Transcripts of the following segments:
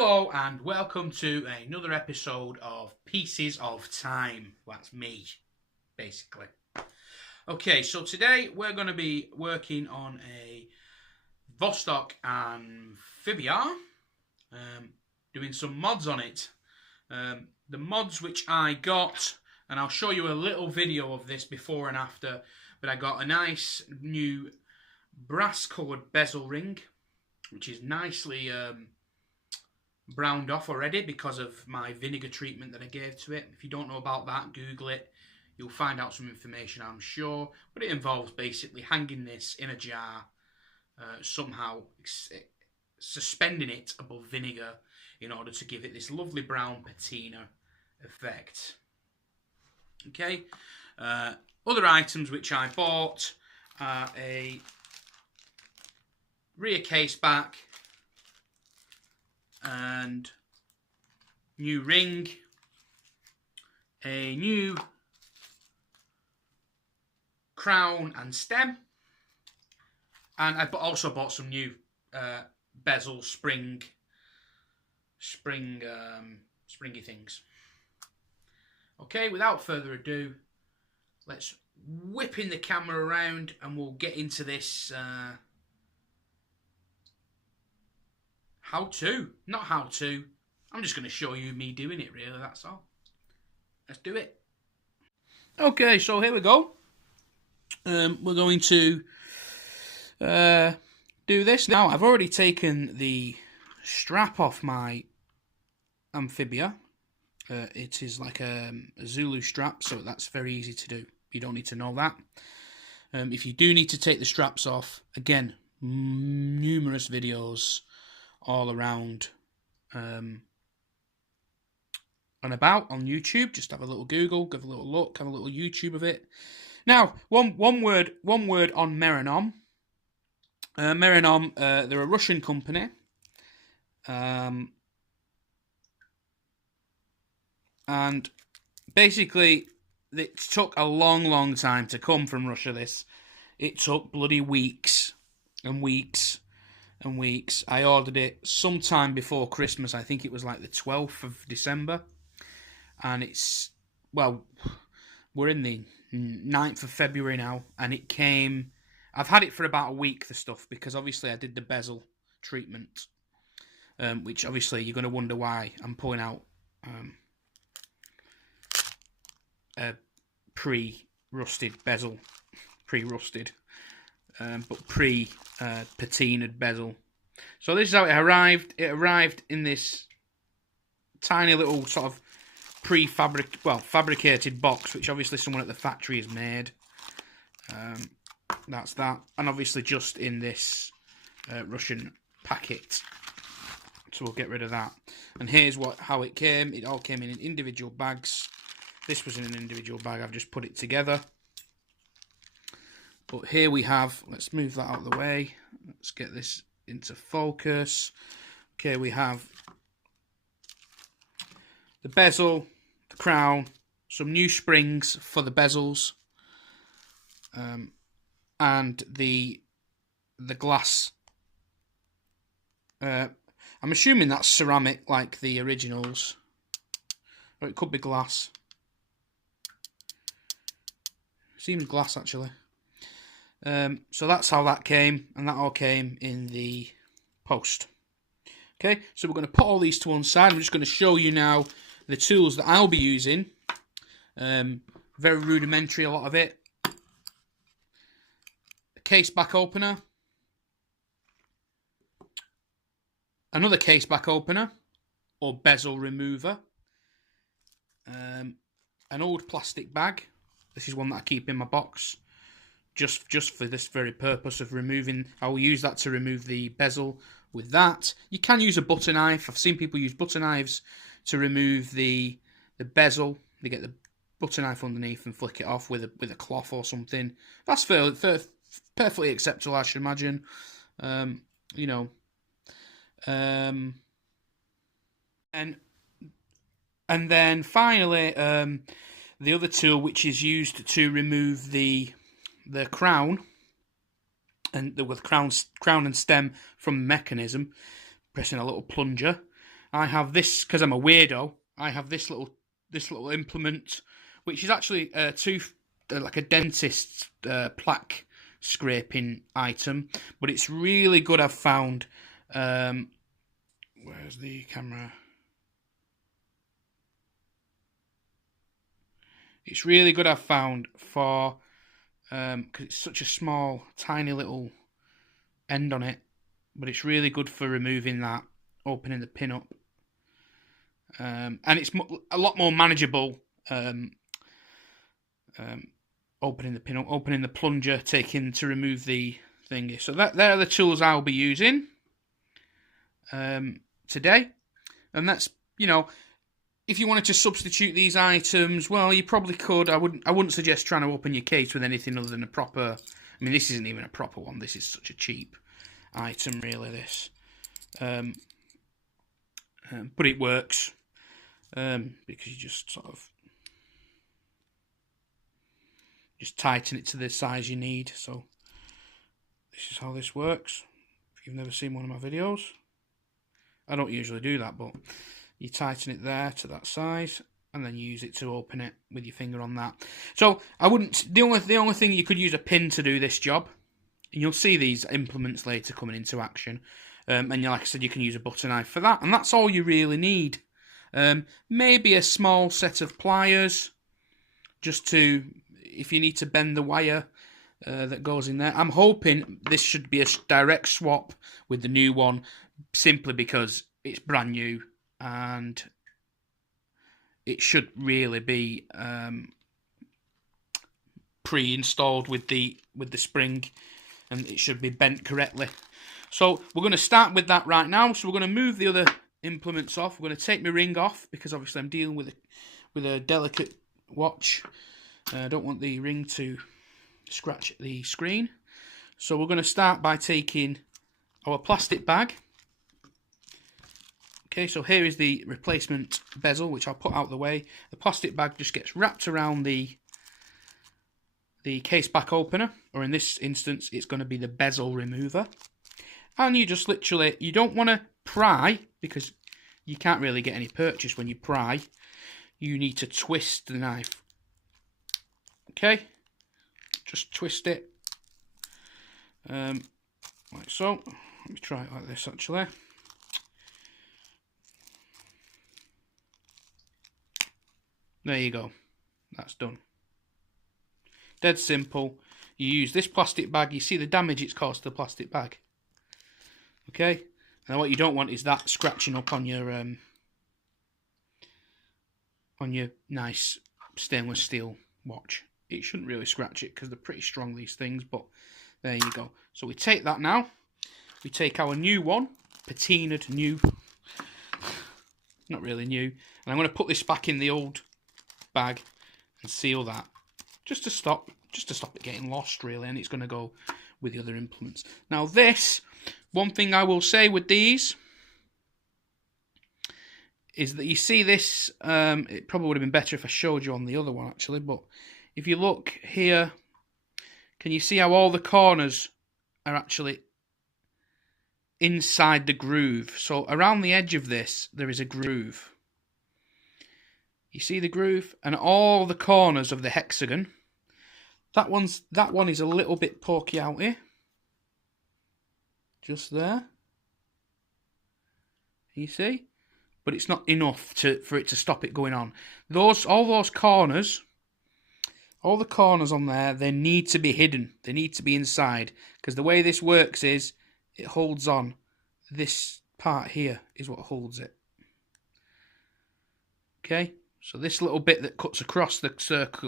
Hello and welcome to another episode of Pieces of Time. That's me, basically. Okay, so today we're going to be working on a Vostok Amphibia, doing some mods on it. The mods which I got, and I'll show you a little video of this before and after, but I got a nice new brass coloured bezel ring, which is nicely browned off already because of my vinegar treatment that I gave to it. If you don't know about that, Google it. You'll find out some information, I'm sure. But it involves basically hanging this in a jar, somehow suspending it above vinegar in order to give it this lovely brown patina effect. Okay. Other items which I bought are a rear case back and new ring, a new crown and stem, and I also bought some new bezel springy things. Okay, without further ado, let's whip in the camera around and we'll get into this not how to. I'm just going to show you me doing it, really, that's all. Let's do it. Okay, so here we go. We're going to do this. Now, I've already taken the strap off my Amphibia. It is like a Zulu strap, so that's very easy to do. You don't need to know that. If you do need to take the straps off, again, numerous videos all around and about on YouTube. Just have a little Google, give a little look, have a little YouTube of it. Now, one word on Meranom. Meranom, they're a Russian company. And basically, it took a long time to come from Russia, this. It took bloody weeks and weeks and weeks. I ordered it sometime before Christmas. I think it was like the 12th of December. And it's, well, we're in the 9th of February now. And it came, I've had it for about a week, the stuff, because obviously I did the bezel treatment. Which obviously you're going to wonder why I'm pulling out a pre-rusted bezel. Pre-rusted. But pre-patinaed bezel. So this is how it arrived. It arrived in this tiny little sort of fabricated box, which obviously someone at the factory has made. That's that. And obviously just in this Russian packet. So we'll get rid of that. And here's how it came. It all came in individual bags. This was in an individual bag. I've just put it together. But here we have, let's move that out of the way. Let's get this into focus. Okay, we have the bezel, the crown, some new springs for the bezels, and the glass. I'm assuming that's ceramic like the originals. Or it could be glass. Seems glass, actually. So that's how that came, and that all came in the post. Okay, so we're going to put all these to one side. I'm just going to show you now the tools that I'll be using. Very rudimentary, a lot of it. A case back opener. Another case back opener, or bezel remover. An old plastic bag. This is one that I keep in my box. Just for this very purpose of removing, I will use that to remove the bezel with that. You can use a butter knife. I've seen people use butter knives to remove the bezel. They get the butter knife underneath and flick it off with a cloth or something. That's perfectly acceptable, I should imagine. You know, and then finally, the other tool, which is used to remove the crown and with crown and stem from the mechanism, pressing a little plunger. I have this, because I'm a weirdo, I have this little implement, which is actually like a dentist's plaque scraping item, but it's really good. I've found. Where's the camera? It's really good. I've found for because it's such a small, tiny little end on it, but it's really good for removing that, opening the pin up, and it's a lot more manageable. Opening the pin up, opening the plunger, taking to remove the thingy. So they're the tools I'll be using today, and that's, if you wanted to substitute these items, well, you probably could. I wouldn't suggest trying to open your case with anything other than a proper. I mean, this isn't even a proper one. This is such a cheap item, really. This, but it works because you just sort of tighten it to the size you need. So this is how this works. If you've never seen one of my videos, I don't usually do that, but you tighten it there to that size, and then use it to open it with your finger on that. So I wouldn't. The only thing, you could use a pin to do this job, and you'll see these implements later coming into action. And like I said, you can use a butter knife for that, and that's all you really need. Maybe a small set of pliers, just to, if you need to bend the wire that goes in there. I'm hoping this should be a direct swap with the new one, simply because it's brand new, and it should really be pre-installed with the spring, and it should be bent correctly. So we're going to start with that right now. So we're going to move the other implements off. We're going to take my ring off, because obviously I'm dealing with a delicate watch. I don't want the ring to scratch the screen. So we're going to start by taking our plastic bag. Okay, so here is the replacement bezel, which I'll put out the way. The plastic bag just gets wrapped around the case back opener, or in this instance, it's going to be the bezel remover. And you just literally, you don't want to pry, because you can't really get any purchase when you pry. You need to twist the knife. Okay, just twist it, like so. Let me try it like this, actually. There you go, that's done. Dead simple. You use this plastic bag. You see the damage it's caused to the plastic bag. Okay, and what you don't want is that scratching up on your nice stainless steel watch. It shouldn't really scratch it, because they're pretty strong, these things, but there you go. So we take that now. We take our new one, patinaed new. Not really new. And I'm going to put this back in the old bag and seal that, just to stop it getting lost, really, and it's going to go with the other implements. Now this, one thing I will say with these is that you see this, it probably would have been better if I showed you on the other one, actually, but if you look here, can you see how all the corners are actually inside the groove? So around the edge of this, there is a groove. You see the groove? And all the corners of the hexagon, that one is a little bit pokey out here. Just there. You see? But it's not enough for it to stop it going on. All those corners, all the corners on there, they need to be hidden. They need to be inside. Because the way this works is, it holds on. This part here is what holds it. Okay? So this little bit that cuts across the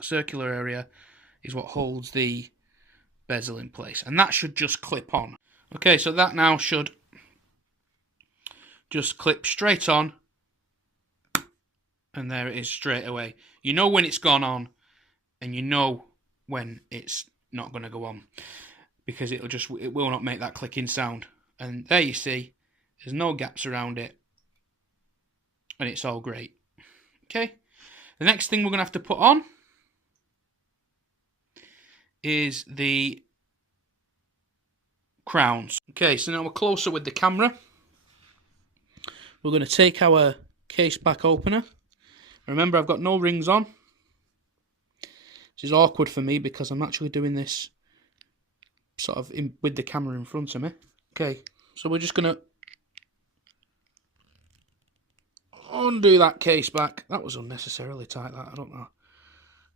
circular area is what holds the bezel in place. And that should just clip on. Okay, so that now should just clip straight on. And there it is straight away. You know when it's gone on, and you know when it's not going to go on, because it will not make that clicking sound. And there you see, there's no gaps around it, and it's all great. Okay, the next thing we're going to have to put on is the crowns. Okay, so now we're closer with the camera. we're going to take our case back opener. Remember, I've got no rings on. This is awkward for me because I'm actually doing this sort of with the camera in front of me. Okay, so we're just going to undo that case back. That was unnecessarily tight, that. I don't know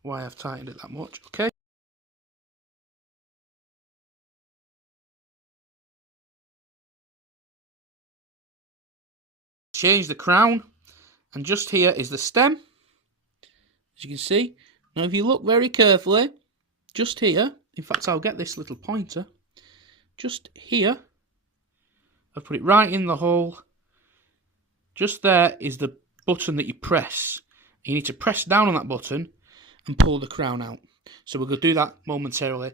why I've tightened it that much. Okay. Change the crown, and just here is the stem, as you can see. Now if you look very carefully, just here, in fact I'll get this little pointer, just here, I've put it right in the hole. Just there is the button that you press. You need to press down on that button and pull the crown out. So we're going to do that momentarily.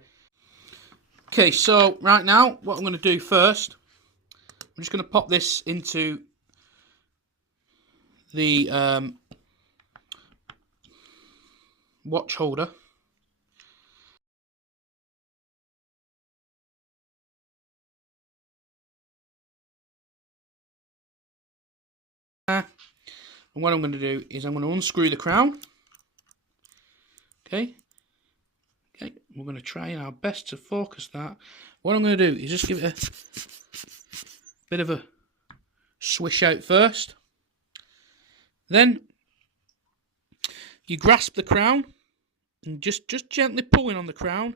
Okay, so right now what I'm going to do first, I'm just going to pop this into the watch holder. And what I'm going to do is I'm going to unscrew the crown. Okay, we're going to try our best to focus that. What I'm going to do is just give it a bit of a swish out first. Then you grasp the crown and just gently pulling on the crown.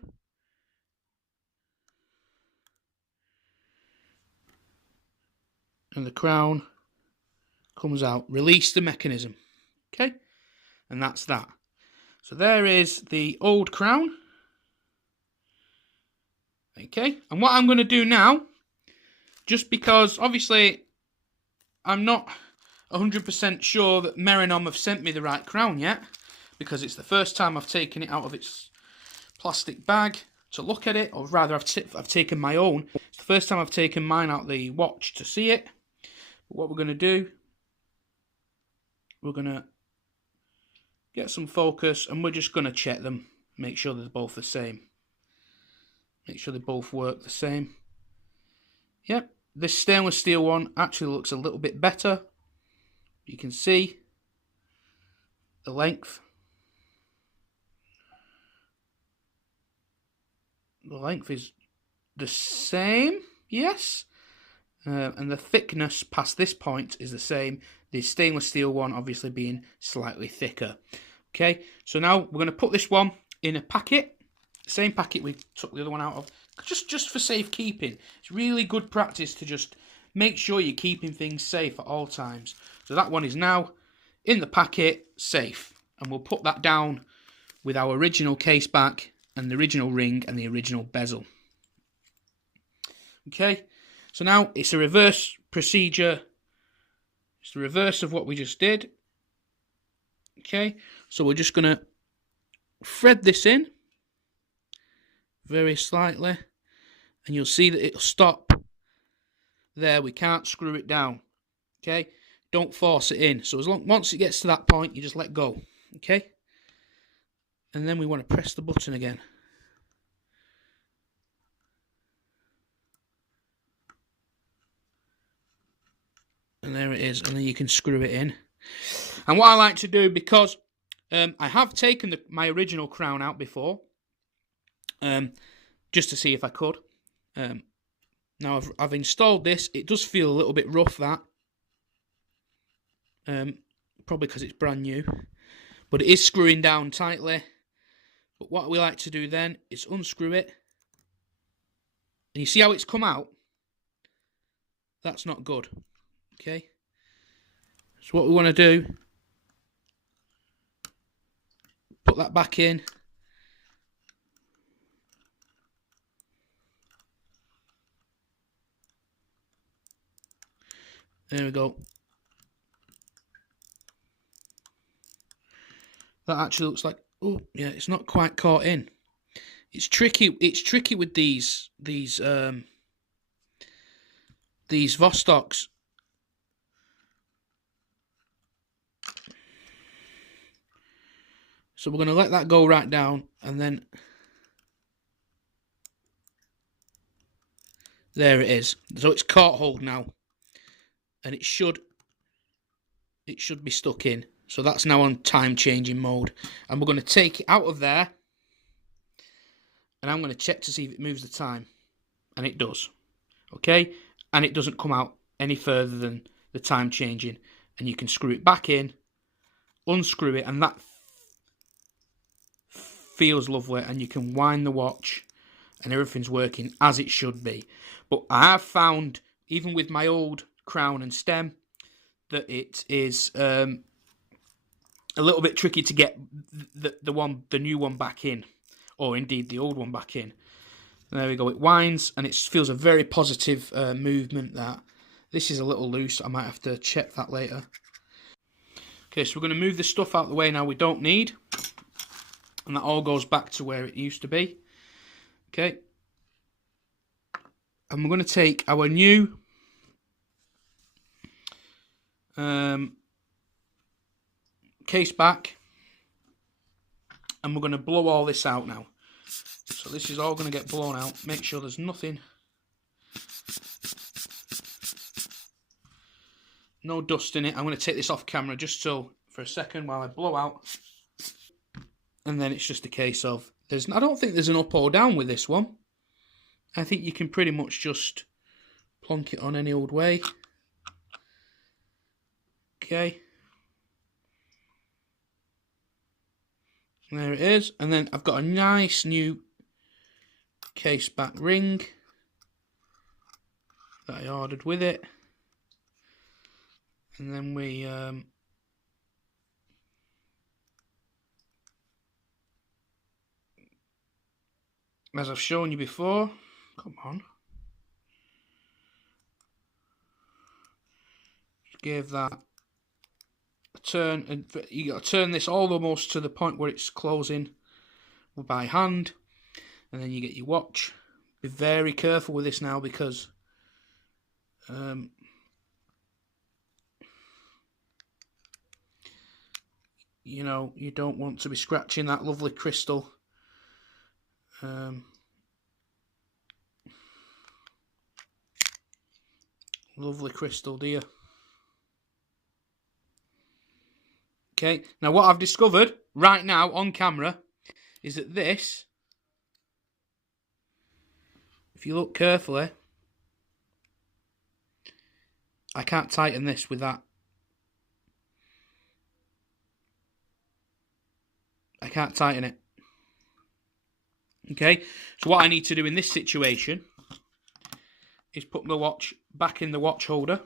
And the crown comes out. Release the mechanism. Okay? And that's that. So there is the old crown. Okay? And what I'm going to do now, just because obviously I'm not 100% sure that Meranom have sent me the right crown yet, because it's the first time I've taken it out of its plastic bag to look at it, or rather I've taken my own. It's the first time I've taken mine out of the watch to see it. But what we're going to do, we're going to get some focus and we're just going to check them, make sure they're both the same. Make sure they both work the same. Yep, this stainless steel one actually looks a little bit better. You can see the length. The length is the same, yes. And the thickness past this point is the same. The stainless steel one obviously being slightly thicker. Okay, so now we're going to put this one in a packet. The same packet we took the other one out of. Just for safekeeping. It's really good practice to just make sure you're keeping things safe at all times. So that one is now in the packet, safe. And we'll put that down with our original case back and the original ring and the original bezel. Okay, so now it's a reverse procedure. It's the reverse of what we just did. Okay, so we're just going to thread this in very slightly, and you'll see that it'll stop there. We can't screw it down. Okay, don't force it in. So once it gets to that point, you just let go. Okay, and then we want to press the button again. And there it is, and then you can screw it in. And what I like to do, because I have taken my original crown out before, just to see if I could. Now I've installed this. It does feel a little bit rough, that. Probably because it's brand new. But it is screwing down tightly. But what we like to do then is unscrew it. And you see how it's come out? That's not good. Okay? So what we want to do, put that back in. There we go. That actually looks like, oh yeah, it's not quite caught in. It's tricky. It's tricky with these Vostoks. So we're going to let that go right down, and then there it is. So it's caught hold now, and it should it should be stuck in. So that's now on time changing mode. And we're going to take it out of there. And I'm going to check to see if it moves the time. And it does. Okay? And it doesn't come out any further than the time changing. And you can screw it back in, unscrew it, and that feels lovely. And you can wind the watch and everything's working as it should be. But I have found, even with my old crown and stem, that it is a little bit tricky to get the new one back in, or indeed the old one back in. There we go. It winds and it feels a very positive movement. That this is a little loose. I might have to check that later. Okay, so we're going to move the stuff out of the way now we don't need, and that all goes back to where it used to be. Okay, and we're going to take our new case back, and we're going to blow all this out now. So this is all going to get blown out. Make sure there's nothing, no dust in it. I'm going to take this off camera just so for a second while I blow out, and then it's just a case of I don't think there's an up or down with this one. I think you can pretty much just plonk it on any old way. Okay. There it is. And then I've got a nice new case back ring that I ordered with it. And then we as I've shown you before, come on, just give that a turn, and you got to turn this almost to the point where it's closing by hand, and then you get your watch. Be very careful with this now, because you know, you don't want to be scratching that lovely crystal. Lovely crystal, dear. Okay, now what I've discovered right now on camera is that this, if you look carefully, I can't tighten this with that. I can't tighten it. Okay, so what I need to do in this situation is put the watch back in the watch holder.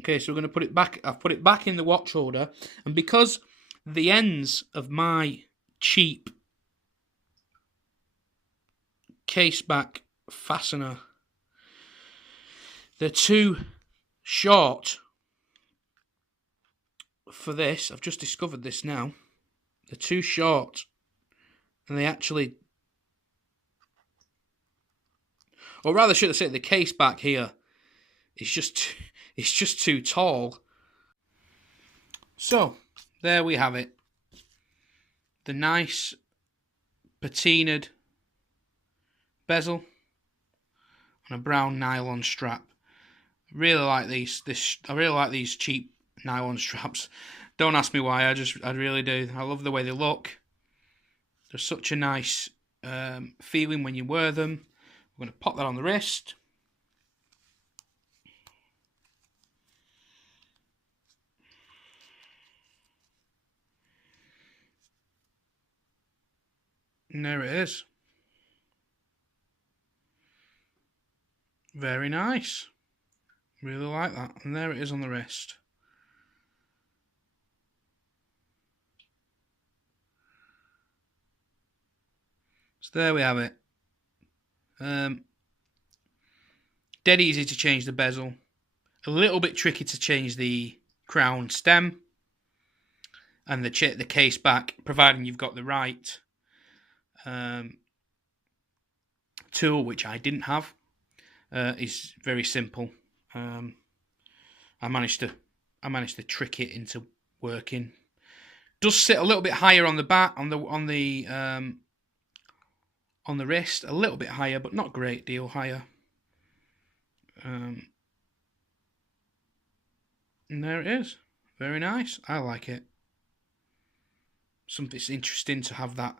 Okay, so we're going to put it back. I've put it back in the watch holder, and because the ends of my cheap case back fastener, they're too short for this. I've just discovered this now. They're too short, and they actually, or rather should I say, the case back here is just too tall. So there we have it. The nice patinaed bezel and a brown nylon strap. I really like these. I really like these cheap nylon straps. Don't ask me why. I really do. I love the way they look. They're such a nice feeling when you wear them. I'm going to pop that on the wrist. And there it is. Very nice. Really like that. And there it is on the wrist. So there we have it. Dead easy to change the bezel. A little bit tricky to change the crown stem. And the case back, providing you've got the right tool, which I didn't have, is very simple. I managed to trick it into working. Does sit a little bit higher on the back, on the wrist, a little bit higher, but not a great deal higher. And there it is. Very nice. I like it. Something's interesting to have that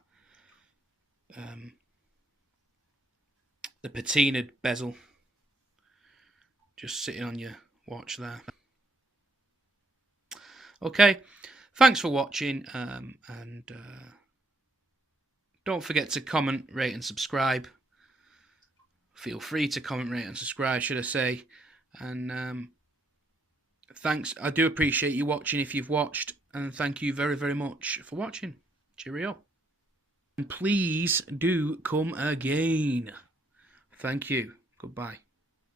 the patinaed bezel just sitting on your watch there. Okay, thanks for watching, and don't forget to comment, rate and subscribe. Feel free to comment, rate and subscribe, should I say. And thanks, I do appreciate you watching if you've watched, and thank you very, very much for watching. Cheerio. And please do come again. Thank you. Goodbye.